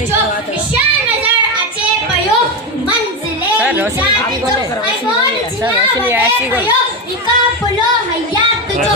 जो निशान नजर अचे पयो मंजिले जात जो आईमोन जिना वदे पयो इका पुलो हयात जो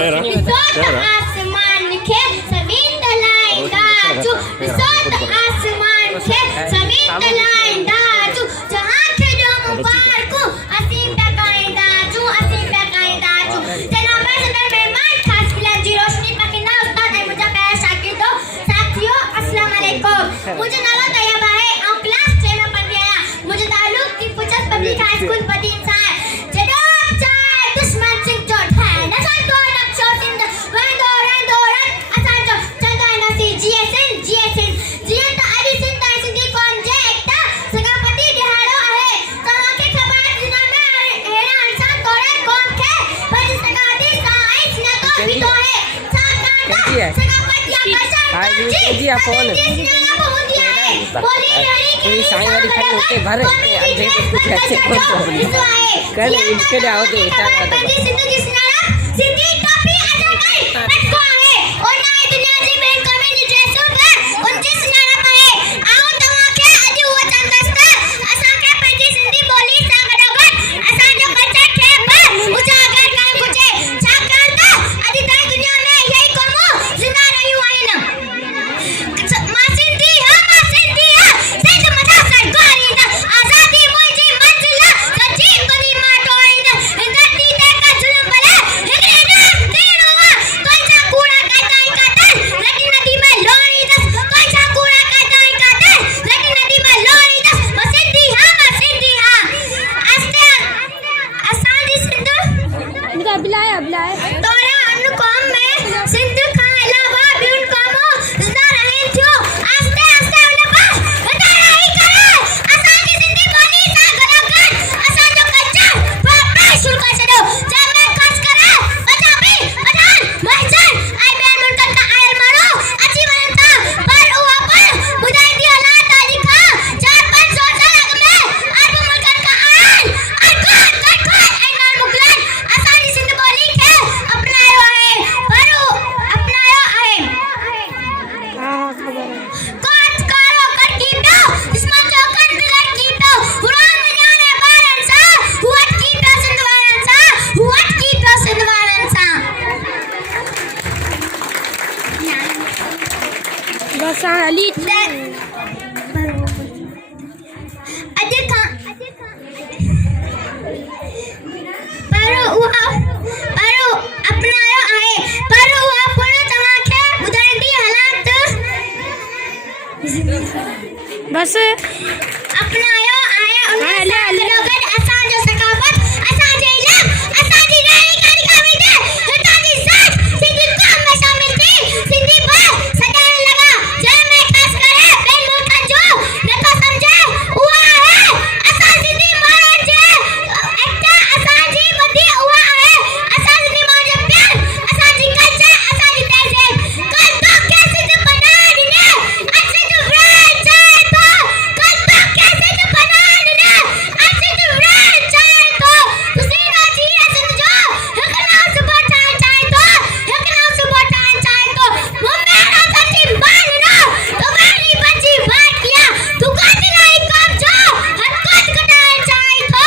सोत आसमान खे जमीन तलाइंदा जो सोत आसमान खे जमीन तलाइंदा जो जहां खे जो मुबारक असीम तकाइंदा जो असीम तकाइंदा जो जनाब सदर मेहमान खास खिलाफ जी रोशनी पकिंदा उस्ताद है मुझे प्यार शाकिर दो साथियों अस्सलाम वालेकुम मुझे नालो तैयबा है और क्लास 6 में पढ़ गया मुझे ताल्लुक की पुचस पब्लिक हाई स्कूल पति इंसान जनाब चाय दुश्मन सिंह जोड़ है नशा तो नक्शो सिंध वह दौरन असा जो चंदा नसी जीएसएन जीएन तो अली सिंध सिंधी कौन जे एकता सगापति दिहाड़ो है तमा के खबर जिना में हेरा इंसान तोरे कौन के पर सगादी साइंस न तो भी तो है सगापति या फोन कोई साई वाली खाली ओके भर अजय कुछ अच्छे कौन तो कल इनके आओ तो इतना आता सिटी टॉपी अदा कर पटको है और ना दुनिया जी में कमेंट ड्रेसों पे 29 नारा पाए आओ तमा के आज वो चंदस्ता असा के पंजी सिंधी बोली सा गडगड असा जो बच्चा थे पर उजागर कर कुछे छाकर तो अभी तक दुनिया में यही कमो जिंदा रही हुई ना मासिंदी सिंध मथा सरकारी दा आजादी मुझे मंजिला सच्ची बड़ी माटोई दा धरती दे का जुल्म बले हेगरे देनो कोई सा कूड़ा काटाई काटन लेकिन नदी में लोरी दस कोई सा कूड़ा काटाई काटन लेकिन नदी में लोरी दस मसिंदी हां आस्ते आसानी सिंध इनका बिलाया तोरा अनु कौम में सिंध का अलावा भी उन कौमों जिंदा रहे जो आस्ते उन्हें पास बता रही करे आसानी सिंधी बोली सा गलगन आसा जो कच्चा पापा शुरू कर छो जब मैं खास करे बता भी बधान महजन आई बैन मुल्कन का आयल मारो अच्छी बनता पर हुआ पर बुधाई दी औलाद ताजी खा 4-5 साल लग में अरब मुल्कन का आयल कट एनाल मुगलन आसानी सिंध बोली के अपनायो है पर अपनायो है कोच करो कर कीटो इसमें चौकन बिगड़ कीटो पुरान न जाने बारन सा हुआ कीटो सिंधवारन सा बस अली अजय खान परो अपनायो आहे परो पुणे तमा के बुधाईंदी हालात बस अपनायो आहे उन्हें लोगन असा जो सकावत असा जे इल्म असा जी रही कारिगरी दे ताजी साथ सिंधी कौम में शामिल थी सिंधी पर सजाने लगा जय में खास करे बेन मुल्क जो न तो समझे हुआ है असा सिंधी मारन जे एकता असा जी बदी हुआ है असा सिंधी माजे प्यार असा जी कल्चर असा जी तहजीब कल तो कैसे जो बना दिने अच्छे जो ब्रांड चाहे तो कल तो कैसे जो बना दिने अच्छे जो ब्रांड चाहे तो तुसी ना जी ऐसे जो हकना सुबह चाहे तो वो मेरा सच्ची मान ना तो मेरी बच्ची बात किया तू कर दिलाई कब जो हरकत कटाए चाहे तो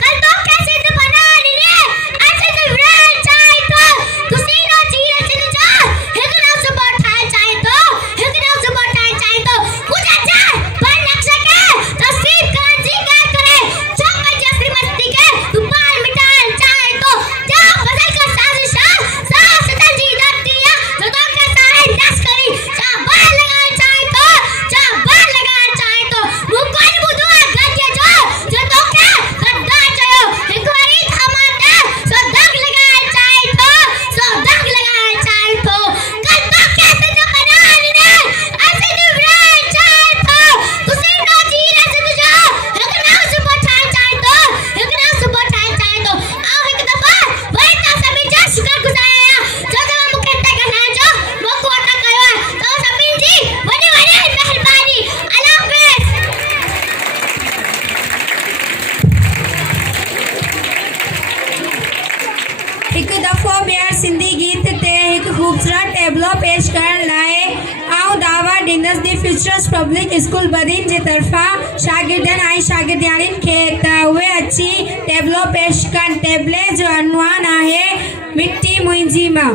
कल तो कैसे जो बना दिने अच्छे जो ब्रांड चाहे तो तुसी ना जी ऐसे जो हकना सुबह चाहे तो मुझे चाहे पर नक्शे के तस्वीर कांजी का करे चौक जैसी मस्ती के तू पार मिटाए चाहे तो जा बदल कर साजिशा सास तंजी दतिया तो के सारे नस करी जा बाल लगाए चाहे तो मुकोन बुदुआ गजे जो तो के गद्दा चयो एक बारी थमाते सो दाग लगाए चाहे तो कल तो कैसे जो बना ने ऐसे जो ब्रांड चाहे तो तुसी ना जी ऐसे जो हकना सुबह चाहे तो आओ एक दफा वही ता सभी जा शुक्रगुजार जो मुके तक ना जो मोको अता कयो तो सभी जी वने मेहरबानी अल्लाह हाफिज एक दफ़ो ॿियर सिंधी गीत ते हिकु ख़ूबसूरत टेबलो पेश करण लाइ आऊं दावा इन दी फ्यूचर्स पब्लिक स्कूल बदीन जे तरफा शागिर्दन आई शागिर्दियाणिन खे तवे अच्छी टेबलो पेश कन टेबले जो अनवान आहे मिट्टी मुंहिंजी मां।